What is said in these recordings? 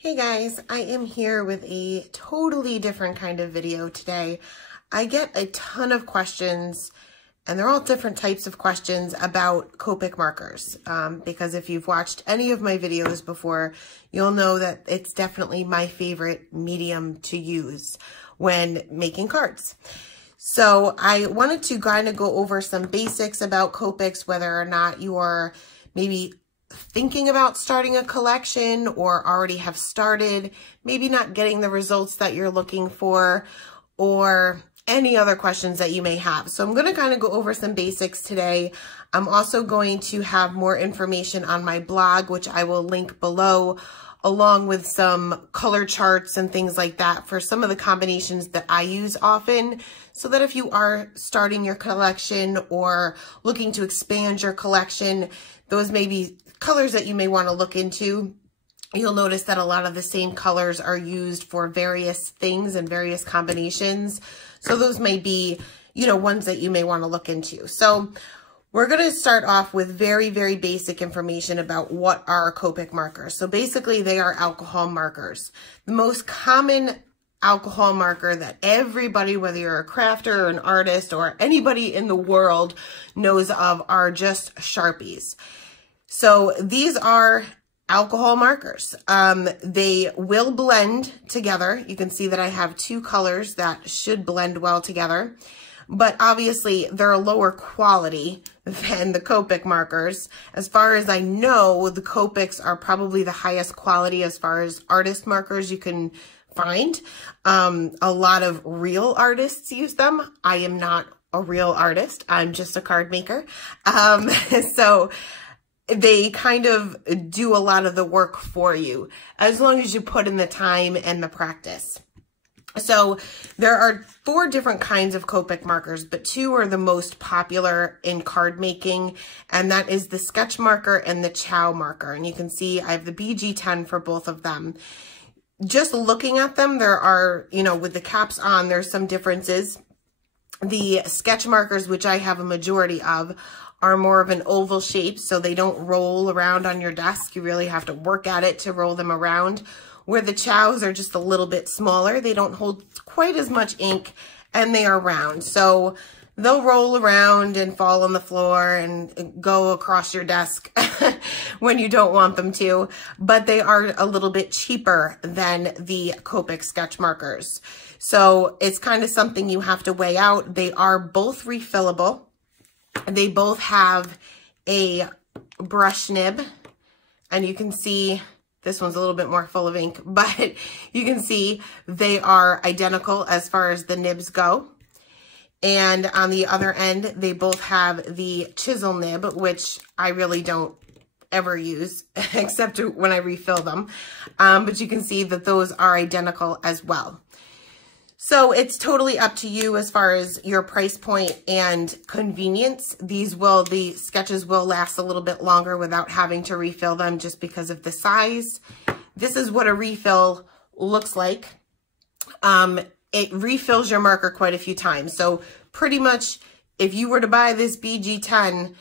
Hey guys, I am here with a totally different kind of video today. I get a ton of questions, and they're all different types of questions about Copic markers. Because if you've watched any of my videos before, you'll know that it's definitely my favorite medium to use when making cards. So I wanted to kind of go over some basics about Copics, whether or not you're maybe thinking about starting a collection or already have started, maybe not getting the results that you're looking for, or any other questions that you may have. So I'm going to kind of go over some basics today. I'm also going to have more information on my blog, which I will link below, along with some color charts and things like that for some of the combinations that I use often, so that if you are starting your collection or looking to expand your collection, those may be colors that you may want to look into. You'll notice that a lot of the same colors are used for various things and various combinations. So those may be, ones that you may want to look into. So we're going to start off with very, very basic information about what are Copic markers. So basically they are alcohol markers. The most common alcohol marker that everybody, whether you're a crafter or an artist or anybody in the world, knows of are just Sharpies. So these are alcohol markers. They will blend together. You can see that I have two colors that should blend well together, but obviously they're a lower quality than the Copic markers. As far as I know, the Copics are probably the highest quality as far as artist markers you can find. A lot of real artists use them. I am not a real artist. I'm just a card maker. So they kind of do a lot of the work for you, as long as you put in the time and the practice. So there are 4 different kinds of Copic markers, but 2 are the most popular in card making, and that is the sketch marker and the chow marker. And you can see I have the BG10 for both of them. Just looking at them, there are, with the caps on, there's some differences. The sketch markers, which I have a majority of, are more of an oval shape, so they don't roll around on your desk. You really have to work at it to roll them around. Where the chows are just a little bit smaller, they don't hold quite as much ink, and they are round. So they'll roll around and fall on the floor and go across your desk when you don't want them to, but they are a little bit cheaper than the Copic sketch markers. So it's kind of something you have to weigh out. They are both refillable. They both have a brush nib, and you can see this one's a little bit more full of ink, but you can see they are identical as far as the nibs go. And on the other end, they both have the chisel nib, which I really don't ever use except when I refill them. But you can see that those are identical as well. So it's totally up to you as far as your price point and convenience. The sketches will last a little bit longer without having to refill them just because of the size. This is what a refill looks like. It refills your marker quite a few times. So pretty much if you were to buy this BG10,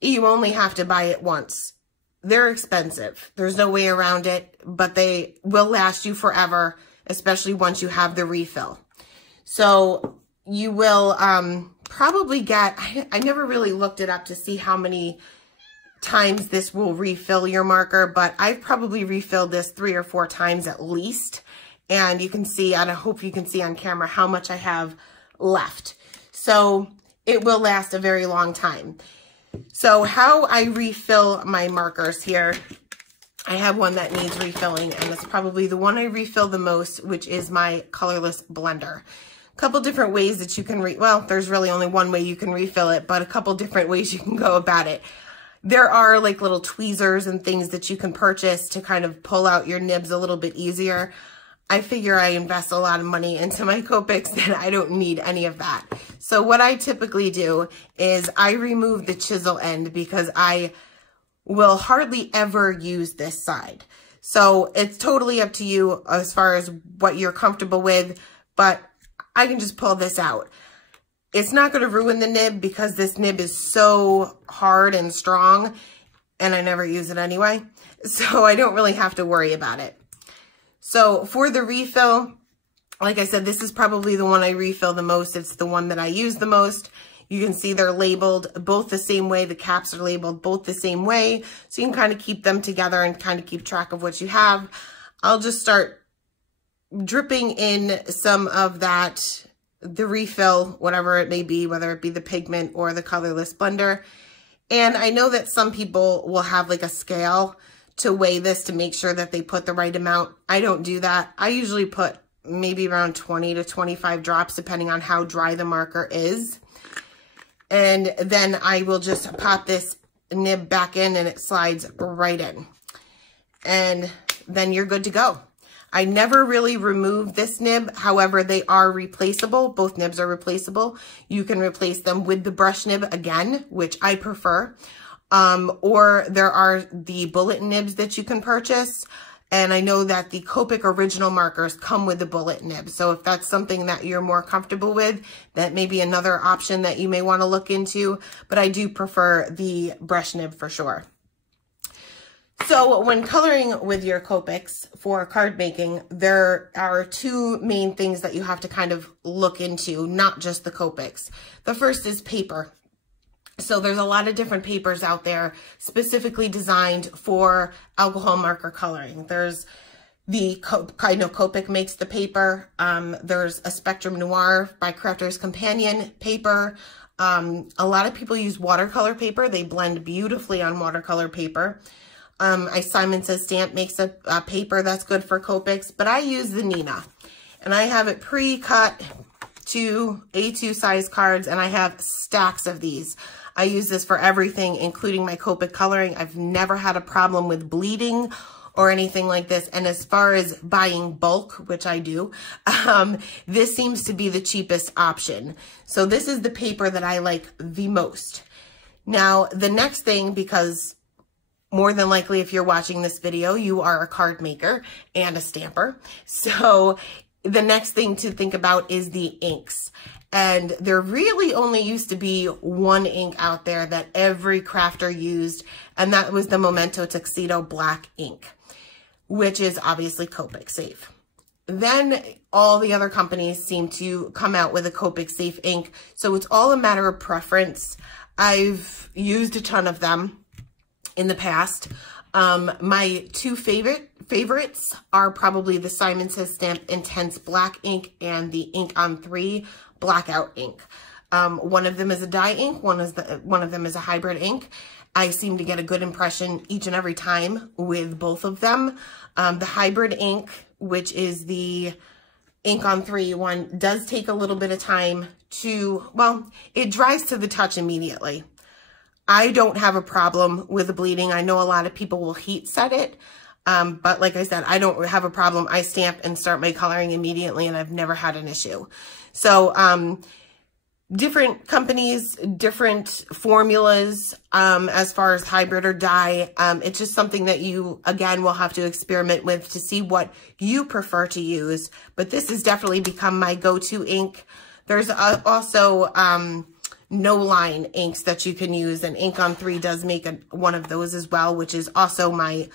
you only have to buy it once. They're expensive. There's no way around it, but they will last you forever, especially once you have the refill. So you will probably get, I never really looked it up to see how many times this will refill your marker, but I've probably refilled this 3 or 4 times at least. And you can see, and I hope you can see on camera how much I have left. So it will last a very long time. So how I refill my markers here, I have one that needs refilling, and it's probably the one I refill the most, which is my colorless blender. A couple different ways that you can, well, there's really only one way you can refill it, but a couple different ways you can go about it. There are like little tweezers and things that you can purchase to kind of pull out your nibs a little bit easier. I figure I invest a lot of money into my Copics and I don't need any of that. So what I typically do is I remove the chisel end because I will hardly ever use this side. So it's totally up to you as far as what you're comfortable with, but I can just pull this out. It's not going to ruin the nib because this nib is so hard and strong, and I never use it anyway. So I don't really have to worry about it. So for the refill, like I said, this is probably the one I refill the most. It's the one that I use the most. You can see they're labeled both the same way. The caps are labeled both the same way. So you can kind of keep them together and kind of keep track of what you have. I'll just start dripping in some of that, the refill, whatever it may be, whether it be the pigment or the colorless blender. And I know that some people will have like a scale to weigh this to make sure that they put the right amount. I don't do that. I usually put maybe around 20 to 25 drops, depending on how dry the marker is. And then I will just pop this nib back in and it slides right in. And then you're good to go. I never really remove this nib. However, they are replaceable. Both nibs are replaceable. You can replace them with the brush nib again, which I prefer. Or there are the bullet nibs that you can purchase. And I know that the Copic original markers come with the bullet nib. So if that's something that you're more comfortable with, that may be another option that you may want to look into. But I do prefer the brush nib for sure. So when coloring with your Copics for card making, there are two main things that you have to kind of look into, not just the Copics. The first is paper. So there's a lot of different papers out there specifically designed for alcohol marker coloring. There's the, I know Copic makes the paper. There's a Spectrum Noir by Crafter's Companion paper. A lot of people use watercolor paper. They blend beautifully on watercolor paper. Simon Says Stamp makes a paper that's good for Copics, but I use the Nina. And I have it pre-cut to A2 size cards, and I have stacks of these. I use this for everything, including my Copic coloring. I've never had a problem with bleeding or anything like this. And as far as buying bulk, which I do, this seems to be the cheapest option. So this is the paper that I like the most. Now, the next thing, because more than likely if you're watching this video, you are a card maker and a stamper. So the next thing to think about is the inks. And there really only used to be one ink out there that every crafter used, and that was the Memento Tuxedo Black ink, which is obviously Copic safe. Then all the other companies seem to come out with a Copic safe ink, so it's all a matter of preference. I've used a ton of them in the past. My two favorites are probably the Simon Says Stamp Intense Black ink and the Ink on 3 Blackout ink. One of them is a dye ink, one of them is a hybrid ink. I seem to get a good impression each and every time with both of them. The hybrid ink, which is the Ink on 3 one, does take a little bit of time to, well, it dries to the touch immediately. I don't have a problem with the bleeding. I know a lot of people will heat set it. But like I said, I don't have a problem. I stamp and start my coloring immediately, and I've never had an issue. So different companies, different formulas as far as hybrid or dye. It's just something that you, again, will have to experiment with to see what you prefer to use. But this has definitely become my go-to ink. There's also no line inks that you can use, and Ink on 3 does make one of those as well, which is also my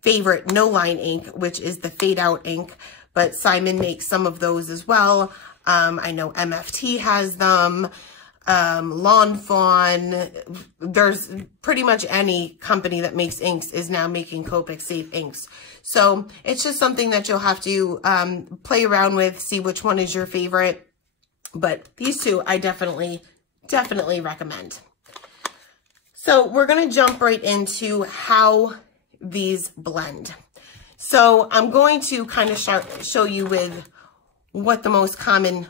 favorite no line ink, which is the Fade Out ink. But Simon makes some of those as well. I know MFT has them, Lawn Fawn. There's pretty much any company that makes inks is now making Copic safe inks. So it's just something that you'll have to play around with, see which one is your favorite. But these two I definitely recommend. So we're going to jump right into how these blend. So I'm going to kind of show you with what the most common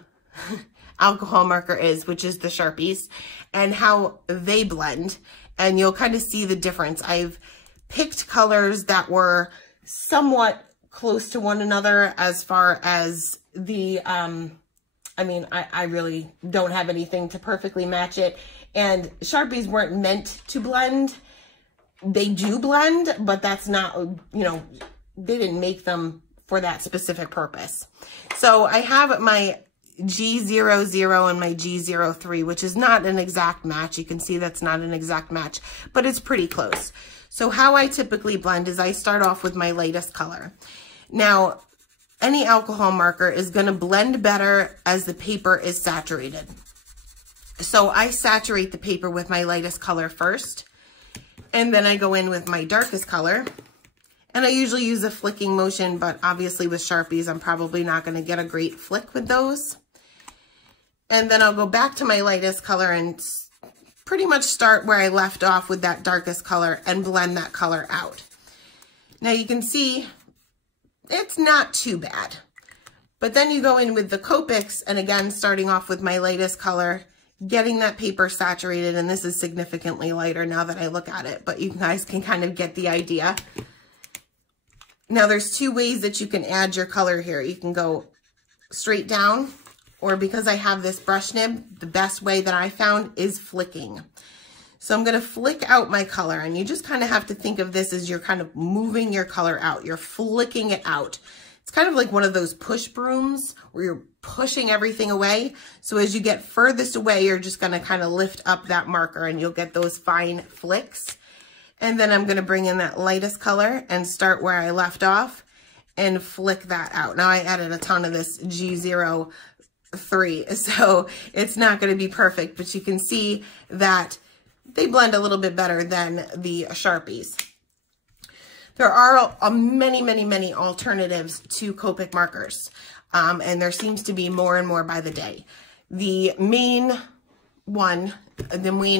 alcohol marker is, which is the Sharpies, and how they blend. And you'll kind of see the difference. I've picked colors that were somewhat close to one another as far as the, I mean, I really don't have anything to perfectly match it. And Sharpies weren't meant to blend. They do blend, but that's not, you know, they didn't make them for that specific purpose. So I have my G00 and my G03, which is not an exact match. You can see that's not an exact match, but it's pretty close. So how I typically blend is I start off with my lightest color. Now, any alcohol marker is going to blend better as the paper is saturated. So I saturate the paper with my lightest color first, and then I go in with my darkest color. And I usually use a flicking motion, but obviously with Sharpies, I'm probably not going to get a great flick with those. And then I'll go back to my lightest color and pretty much start where I left off with that darkest color and blend that color out. Now you can see it's not too bad. But then you go in with the Copics, and again, starting off with my lightest color, getting that paper saturated, and this is significantly lighter now that I look at it, but you guys can kind of get the idea. Now there's two ways that you can add your color here. You can go straight down, or because I have this brush nib, the best way that I found is flicking. So I'm going to flick out my color, and you just kind of have to think of this as you're kind of moving your color out. You're flicking it out. It's kind of like one of those push brooms where you're pushing everything away. So as you get furthest away, you're just going to kind of lift up that marker, and you'll get those fine flicks. And then I'm going to bring in that lightest color and start where I left off and flick that out. Now I added a ton of this G03, so it's not going to be perfect, but you can see that they blend a little bit better than the Sharpies. There are many, many, many alternatives to Copic markers, and there seems to be more and more by the day. The main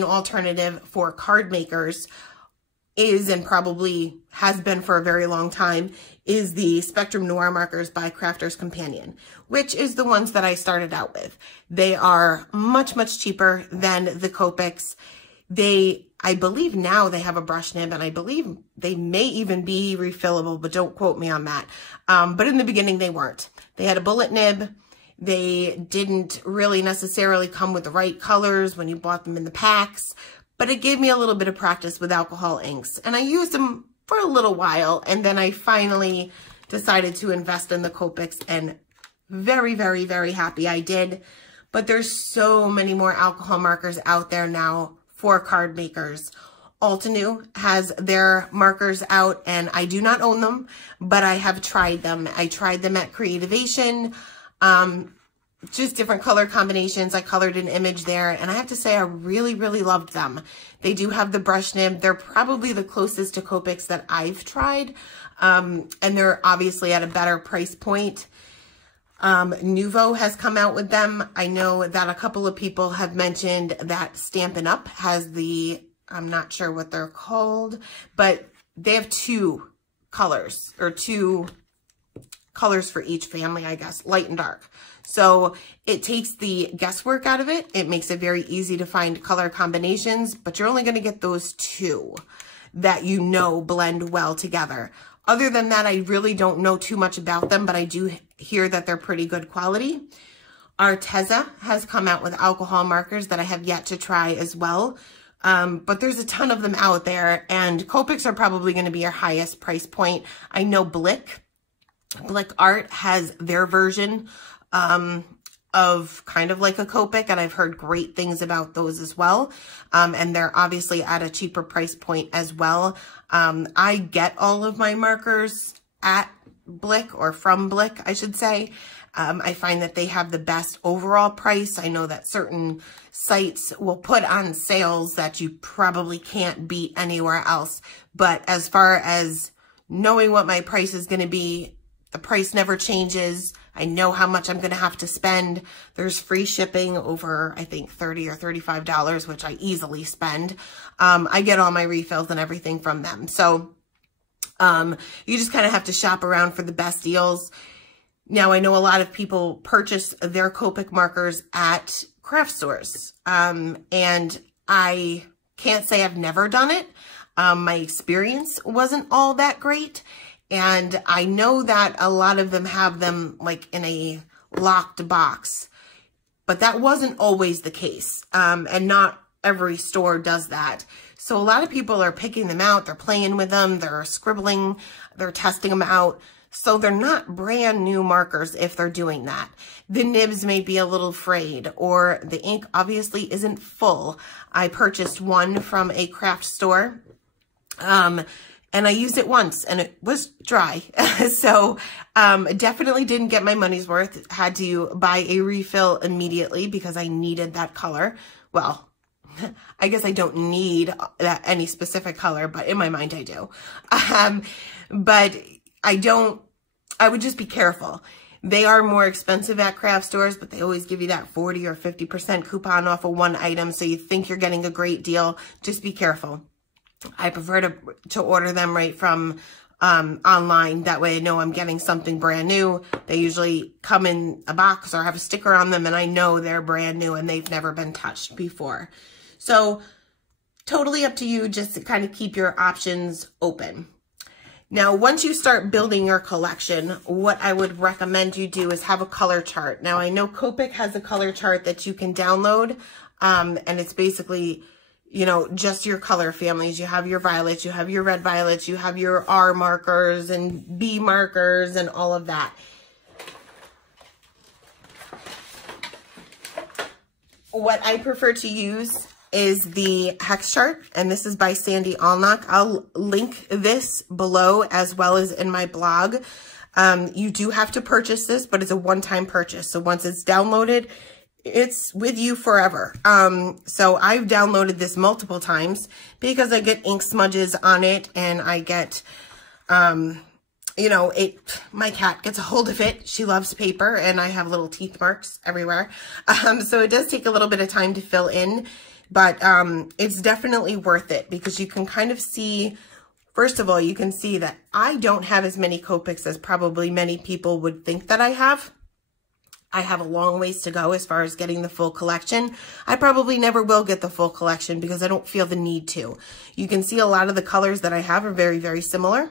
alternative for Cardmakers is, and probably has been for a very long time, is the Spectrum Noir markers by Crafter's Companion, which is the ones that I started out with. They are much, much cheaper than the Copics. I believe now they have a brush nib, and I believe they may even be refillable, but don't quote me on that. But in the beginning, they weren't. They had a bullet nib. They didn't really necessarily come with the right colors when you bought them in the packs, but it gave me a little bit of practice with alcohol inks, and I used them for a little while, and then I finally decided to invest in the Copics, and very, very, very happy I did. But there's so many more alcohol markers out there now for Cardmakers. Altenew has their markers out, and I do not own them, but I have tried them. I tried them at Creativation, just different color combinations. I colored an image there, and I have to say I really, really loved them. They do have the brush nib. They're probably the closest to Copics that I've tried, and they're obviously at a better price point. Nuvo has come out with them. I know that a couple of people have mentioned that Stampin' Up! Has the, I'm not sure what they're called, but they have two colors, or two colors for each family, I guess, light and dark. So it takes the guesswork out of it. It makes it very easy to find color combinations, but you're only going to get those two that you know blend well together. Other than that, I really don't know too much about them, but I do hear that they're pretty good quality. Arteza has come out with alcohol markers that I have yet to try as well. But there's a ton of them out there, and Copics are probably going to be your highest price point. I know Blick Art has their version of kind of like a Copic, and I've heard great things about those as well. And they're obviously at a cheaper price point as well. I get all of my markers at Blick, or from Blick, I should say. I find that they have the best overall price. I know that certain sites will put on sales that you probably can't beat anywhere else. But as far as knowing what my price is going to be, the price never changes. I know how much I'm going to have to spend. There's free shipping over, I think, $30 or $35, which I easily spend. I get all my refills and everything from them. So you just kind of have to shop around for the best deals. Now, I know a lot of people purchase their Copic markers at craft stores, and I can't say I've never done it. My experience wasn't all that great, and I know that a lot of them have them like in a locked box, but that wasn't always the case, and not every store does that. So a lot of people are picking them out, they're playing with them, they're scribbling, they're testing them out. So they're not brand new markers if they're doing that. The nibs may be a little frayed, or the ink obviously isn't full. I purchased one from a craft store, And I used it once and it was dry. So definitely didn't get my money's worth. Had to buy a refill immediately because I needed that color. Well, I guess I don't need any specific color, but in my mind I do. But I would just be careful. They are more expensive at craft stores, but they always give you that 40 or 50% coupon off of one item. So you think you're getting a great deal. Just be careful. I prefer to order them right from online. That way I know I'm getting something brand new. They usually come in a box or have a sticker on them, and I know they're brand new and they've never been touched before. So totally up to you, just to kind of keep your options open. Now, once you start building your collection, what I would recommend you do is have a color chart. Now, I know Copic has a color chart that you can download, and it's basically, you know, just your color families. You have your violets, you have your red violets, you have your R markers and B markers and all of that. What I prefer to use is the hex chart, and this is by Sandy Allnock. I'll link this below as well as in my blog. You do have to purchase this, but it's a one-time purchase. So once it's downloaded, it's with you forever. So I've downloaded this multiple times because I get ink smudges on it, and I get, you know, my cat gets a hold of it. She loves paper, and I have little teeth marks everywhere. So it does take a little bit of time to fill in, but it's definitely worth it because you can kind of see, first of all, you can see that I don't have as many Copics as probably many people would think that I have. I have a long ways to go as far as getting the full collection. I probably never will get the full collection because I don't feel the need to. You can see a lot of the colors that I have are very, very similar.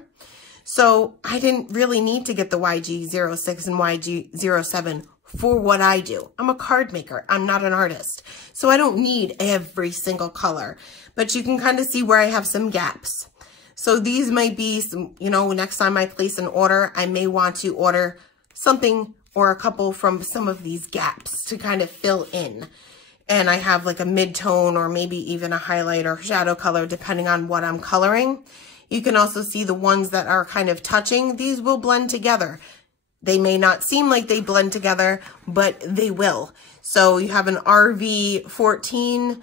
So I didn't really need to get the YG06 and YG07 for what I do. I'm a card maker. I'm not an artist. So I don't need every single color, but you can kind of see where I have some gaps. So these might be some, you know, next time I place an order, I may want to order something or a couple from some of these gaps to kind of fill in. And I have like a mid-tone or maybe even a highlight or shadow color depending on what I'm coloring. You can also see the ones that are kind of touching. These will blend together. They may not seem like they blend together, but they will. So you have an RV14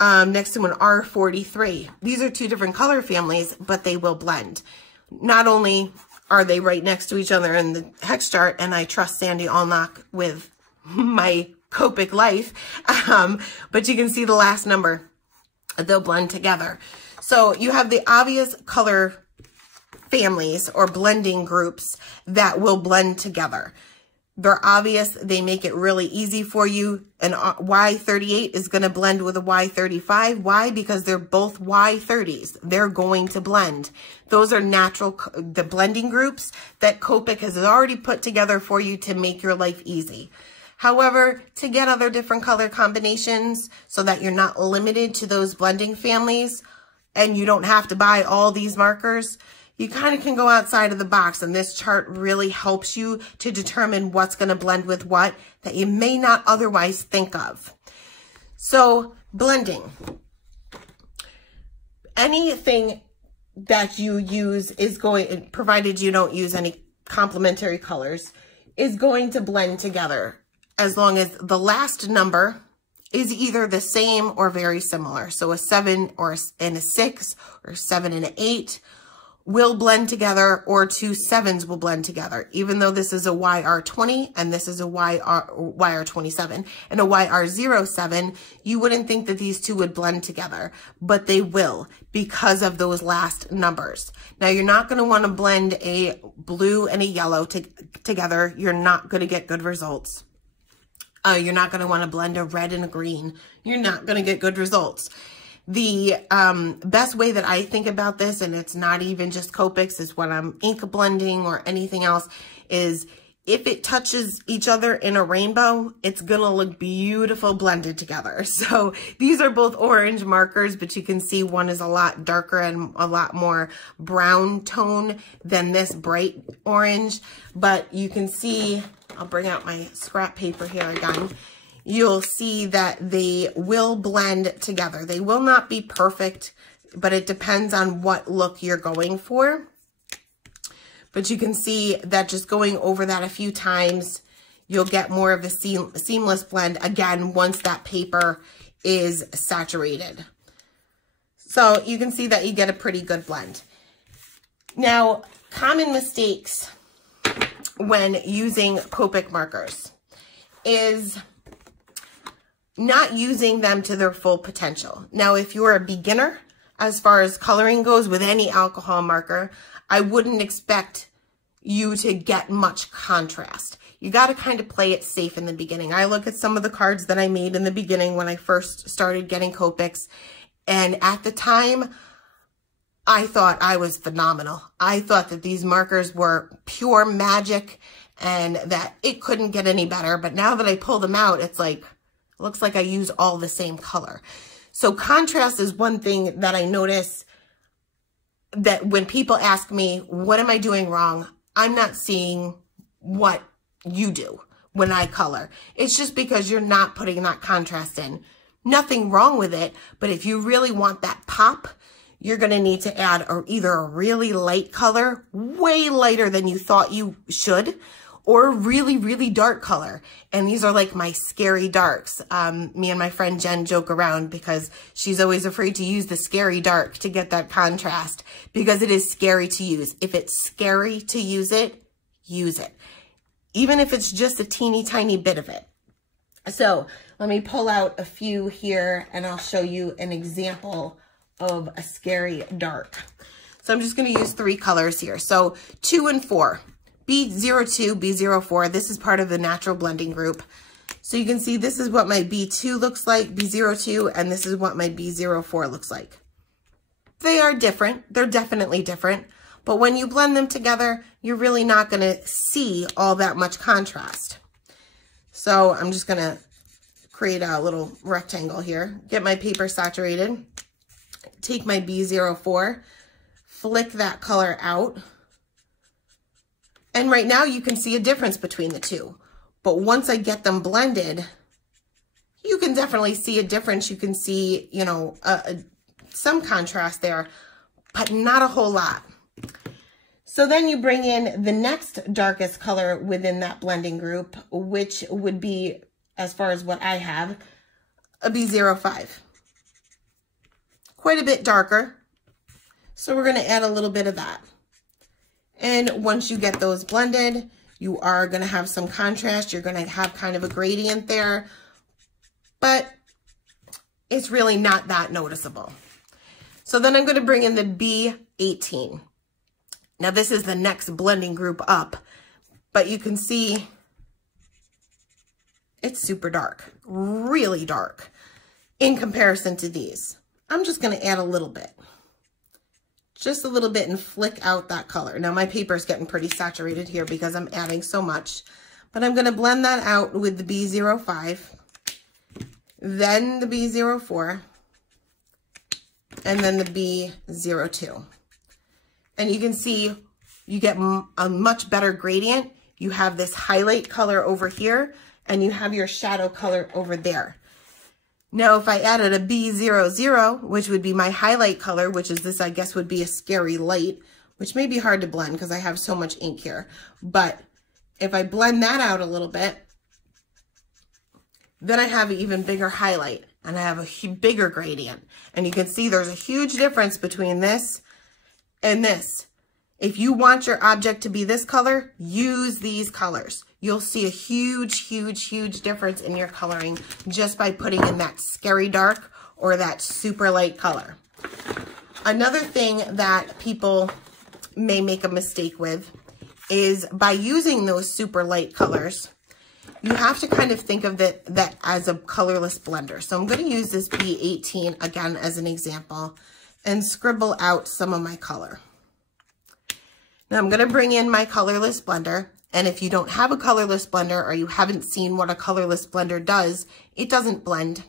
next to an R43. These are two different color families, but they will blend. Not only are they right next to each other in the hex chart, and I trust Sandy Allnock with my Copic life, but you can see the last number. They'll blend together. So you have the obvious color families or blending groups that will blend together. They're obvious. They make it really easy for you. An Y38 is going to blend with a Y35. Why? Because they're both Y30s. They're going to blend. Those are natural, the blending groups that Copic has already put together for you to make your life easy. However, to get other different color combinations so that you're not limited to those blending families and you don't have to buy all these markers, you kind of can go outside of the box, and this chart really helps you to determine what's going to blend with what that you may not otherwise think of. So blending. Anything that you use is going, provided you don't use any complementary colors, is going to blend together as long as the last number is either the same or very similar. So a 7 and a 6 or 7 and an 8 will blend together, or two 7s will blend together. Even though this is a YR20 and this is a YR27 and a YR07, you wouldn't think that these two would blend together, but they will because of those last numbers. Now, you're not going to want to blend a blue and a yellow together. You're not going to get good results. You're not going to want to blend a red and a green. You're not going to get good results. The best way that I think about this, and it's not even just Copics, is when I'm ink blending or anything else, is if it touches each other in a rainbow, it's going to look beautiful blended together. So these are both orange markers, but you can see one is a lot darker and a lot more brown tone than this bright orange. But you can see, I'll bring out my scrap paper here again. You'll see that they will blend together. They will not be perfect. but it depends on what look you're going for. But you can see that just going over that a few times, you'll get more of the seamless blend again once that paper is saturated. So you can see that you get a pretty good blend. Now, common mistakes when using Copic markers is not using them to their full potential. Now, if you're a beginner as far as coloring goes with any alcohol marker, I wouldn't expect you to get much contrast. You got to kind of play it safe in the beginning. I look at some of the cards that I made in the beginning when I first started getting Copics, and at the time, I thought I was phenomenal. I thought that these markers were pure magic and that it couldn't get any better. But now that I pull them out, it's like, it looks like I use all the same color. So contrast is one thing that I notice that when people ask me, what am I doing wrong? I'm not seeing what you do when I color. It's just because you're not putting that contrast in. Nothing wrong with it, but if you really want that pop, you're going to need to add either a really light color, way lighter than you thought you should, or a really, really dark color. And these are like my scary darks. Me and my friend Jen joke around because she's always afraid to use the scary dark to get that contrast because it is scary to use. If it's scary to use it, use it. Even if it's just a teeny tiny bit of it. So let me pull out a few here and I'll show you an example of a scary dark. So I'm just going to use 3 colors here. So 2 and 4. B02, B04, this is part of the natural blending group. So you can see this is what my B2 looks like, B02, and this is what my B04 looks like. They are different. They're definitely different. But when you blend them together, you're really not going to see all that much contrast. So I'm just going to create a little rectangle here, get my paper saturated, take my B04, flick that color out. And right now you can see a difference between the two. But once I get them blended, you can definitely see a difference. You can see, you know, some contrast there, but not a whole lot. So then you bring in the next darkest color within that blending group, which would be, as far as what I have, a B05. Quite a bit darker. So we're going to add a little bit of that. And once you get those blended, you are going to have some contrast. You're going to have kind of a gradient there, but it's really not that noticeable. So then I'm going to bring in the B18. Now this is the next blending group up, but you can see it's super dark, really dark in comparison to these. I'm just going to add a little bit. Just a little bit and flick out that color. Now my paper is getting pretty saturated here because I'm adding so much, but I'm going to blend that out with the B05, then the B04, and then the B02. And you can see you get a much better gradient. You have this highlight color over here and you have your shadow color over there. Now, if I added a B00, which would be my highlight color, which is this, I guess, would be a scary light, which may be hard to blend because I have so much ink here. But if I blend that out a little bit, then I have an even bigger highlight and I have a bigger gradient. And you can see there's a huge difference between this and this. If you want your object to be this color, use these colors. You'll see a huge, huge, huge difference in your coloring just by putting in that scary dark or that super light color. Another thing that people may make a mistake with is by using those super light colors, you have to kind of think of that as a colorless blender. So I'm going to use this B18 again as an example and scribble out some of my color. Now I'm going to bring in my colorless blender. And if you don't have a colorless blender or you haven't seen what a colorless blender does, it doesn't blend.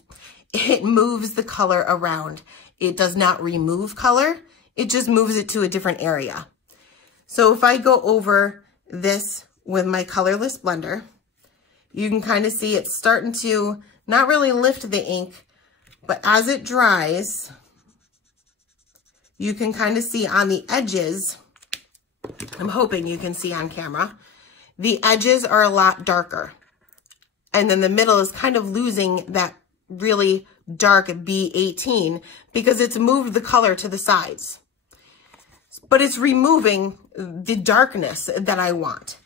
It moves the color around. It does not remove color. It just moves it to a different area. So if I go over this with my colorless blender, you can kind of see it's starting to not really lift the ink, but as it dries, you can kind of see on the edges, I'm hoping you can see on camera, the edges are a lot darker. And then the middle is kind of losing that really dark B18 because it's moved the color to the sides. But it's removing the darkness that I want.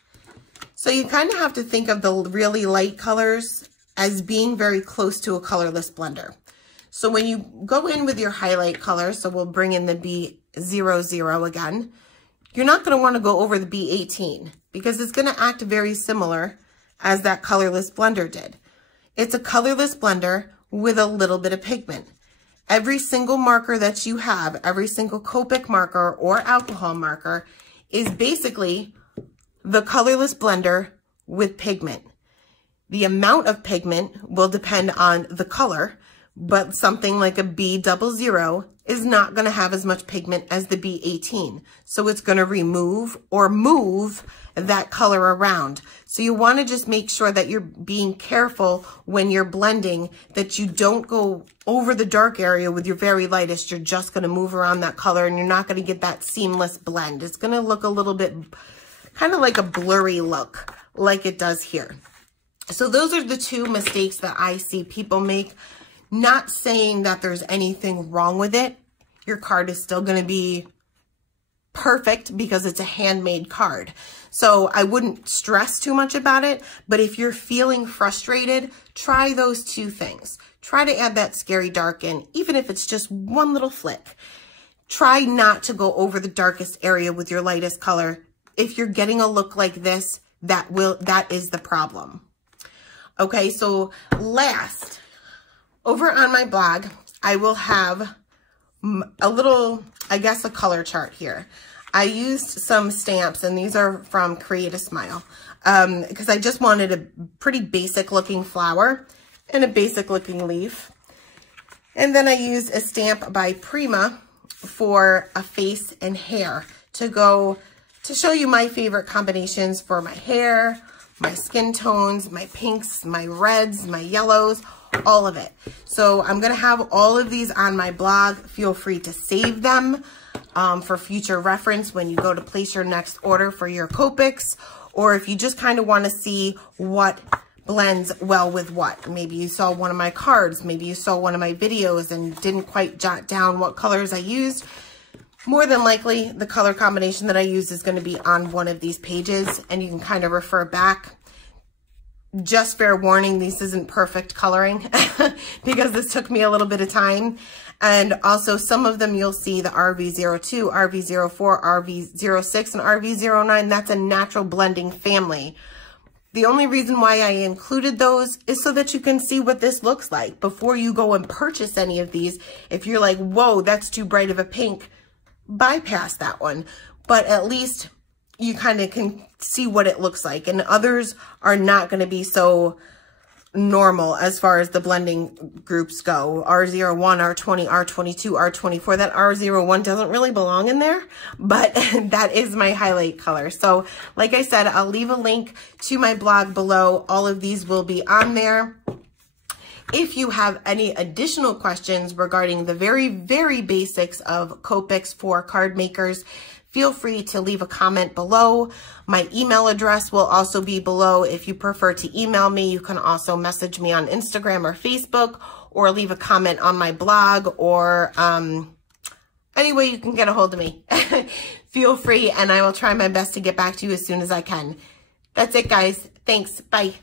So you kind of have to think of the really light colors as being very close to a colorless blender. So when you go in with your highlight color, so we'll bring in the B00 again, you're not going to want to go over the B18 because it's going to act very similar as that colorless blender did. It's a colorless blender with a little bit of pigment. Every single marker that you have, every single Copic marker or alcohol marker is basically the colorless blender with pigment. The amount of pigment will depend on the color, but something like a B00 is not going to have as much pigment as the B18. So it's going to remove or move that color around. So you want to just make sure that you're being careful when you're blending, that you don't go over the dark area with your very lightest. You're just going to move around that color and you're not going to get that seamless blend. It's going to look a little bit kind of like a blurry look like it does here. So those are the two mistakes that I see people make. Not saying that there's anything wrong with it. Your card is still going to be perfect because it's a handmade card. So I wouldn't stress too much about it. But if you're feeling frustrated, try those two things. Try to add that scary dark in, even if it's just one little flick. Try not to go over the darkest area with your lightest color. If you're getting a look like this, that is the problem. Okay, so last, over on my blog, I will have a little, I guess, a color chart here. I used some stamps, and these are from Create a Smile, because I just wanted a pretty basic looking flower and a basic looking leaf. And then I used a stamp by Prima for a face and hair to show you my favorite combinations for my hair, my skin tones, my pinks, my reds, my yellows, all of it. So I'm going to have all of these on my blog. Feel free to save them for future reference when you go to place your next order for your Copics, or if you just kind of want to see what blends well with what. Maybe you saw one of my cards, maybe you saw one of my videos and didn't quite jot down what colors I used. More than likely, the color combination that I use is going to be on one of these pages, and you can kind of refer back. Just fair warning, this isn't perfect coloring because this took me a little bit of time. And also some of them you'll see the RV02, RV04, RV06, and RV09. That's a natural blending family. The only reason why I included those is so that you can see what this looks like before you go and purchase any of these. If you're like, whoa, that's too bright of a pink, bypass that one. But at least you kind of can see what it looks like. And others are not going to be so normal as far as the blending groups go. R01, R20, R22, R24. That R01 doesn't really belong in there, but that is my highlight color. So like I said, I'll leave a link to my blog below. All of these will be on there. If you have any additional questions regarding the very, very basics of Copics for card makers, feel free to leave a comment below. My email address will also be below. If you prefer to email me, you can also message me on Instagram or Facebook, or leave a comment on my blog, or any way you can get a hold of me. Feel free, and I will try my best to get back to you as soon as I can. That's it, guys. Thanks. Bye.